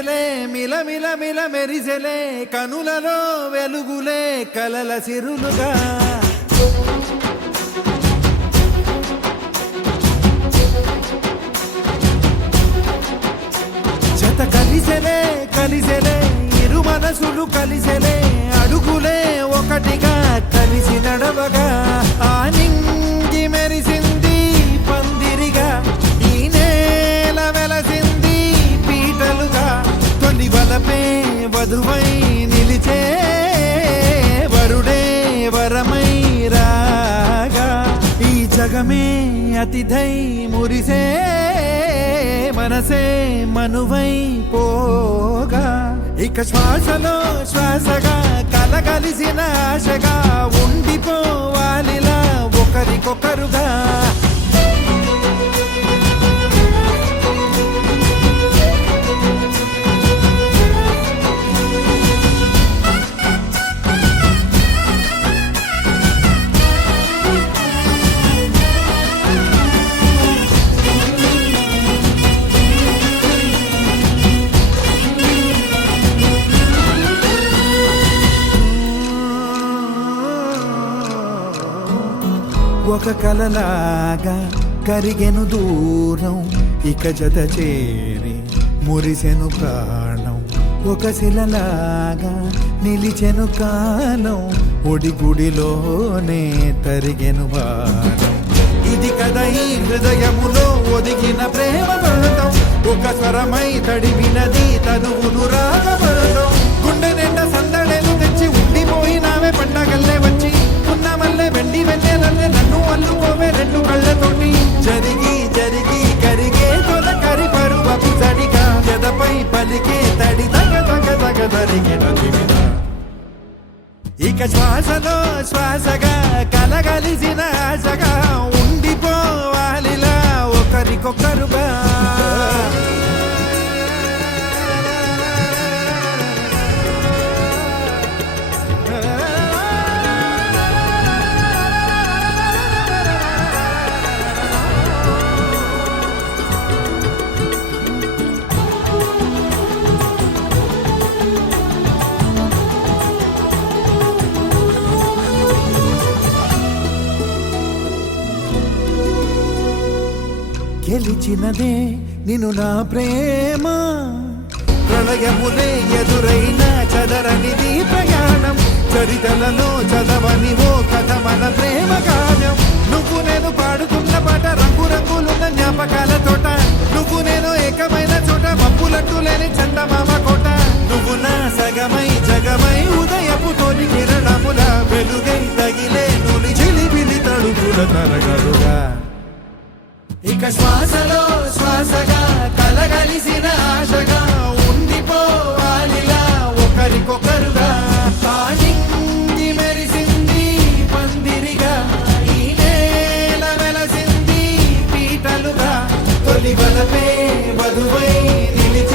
మెరిసెలే మిలమిల మిల మెరిసెలే కనులలో వెలుగులే కలల సిరులుగా జత కలిసెలే కలిసెలే ఇరు మనసులు కలిసెలే అడుగులే ఒకటిగా కలిసి నడవగా ఆ నింగి మెరిసింది పందిరిగా ఈ నేల వెలసింది పీటలుగా తొలి వలపే వధువై నిలిచే వరుడే వరమై రాగా ఈ జగమే అతిథై మురిసే మనసే మనువై పోగా ఇక శ్వాసలో శ్వాసగా కలగలిసిన ఆశగా ఉండిపోవాలిలా ఒకరికొకరుగా ఒక కలలాగా కరిగెను దూరం ఇక జత చేరి మురిసెను ప్రాణం ఒక శిలలాగా నిలిచెను కాలం ఒడిగుడిలోనే తరిగెను భారం ఇది కదా ఈ హృదయములో ఒదిగిన ప్రేమ బంధం ఒక స్వరమై తడివినది తనువును రాగబడతాం గుండె నిండా సందడేలు తెచ్చి ఉండిపోయినావే పండగల్లే వచ్చి ఉన్న మల్లె వెండి వెన్నెలల్లే నన్ను అల్లుకోవే రెండు కళ్ళతోటి జరిగి జరిగి కరిగే తొలకరి పరువపు తడిగా ఎదపై పలికే తడి తగ తగ తగ తరిగిన దివిన ఇక శ్వాసలో శ్వాసగా కలగలిసిన ఆశగా ఉండిపోవాలిలా ఒకరికొకరుగా గెలిచినదే నిన్ను నా ప్రేమ ప్రళయములే ఎదురైన చదరనిది ప్రయాణం చరితలలో చదవని ఓ కథ మన ప్రేమ కావ్యం నువ్వు నేను పాడుతున్న పాట రంగు రంగులున్న జ్ఞాపకాల తోట నువ్వు నేను ఏకమైన చోట మబ్బులట్టు లేని చందమామ కోట నువ్వు నా సగమై జగమై ఉదయపు తోలి కిరణముల వెలుగై తగిలే నులి చిలిబిలి తడుపుల తరగలుగా ఇక శ్వాసలో శ్వాసగా కలగలిసిన ఆశగా ఉండిపోవాలిలా ఒకరికొకరుగా నింగి మెరిసింది పందిరిగా ఈ నేల వెలసింది పీటలుగా తొలి వలపే వధువై నిలిచి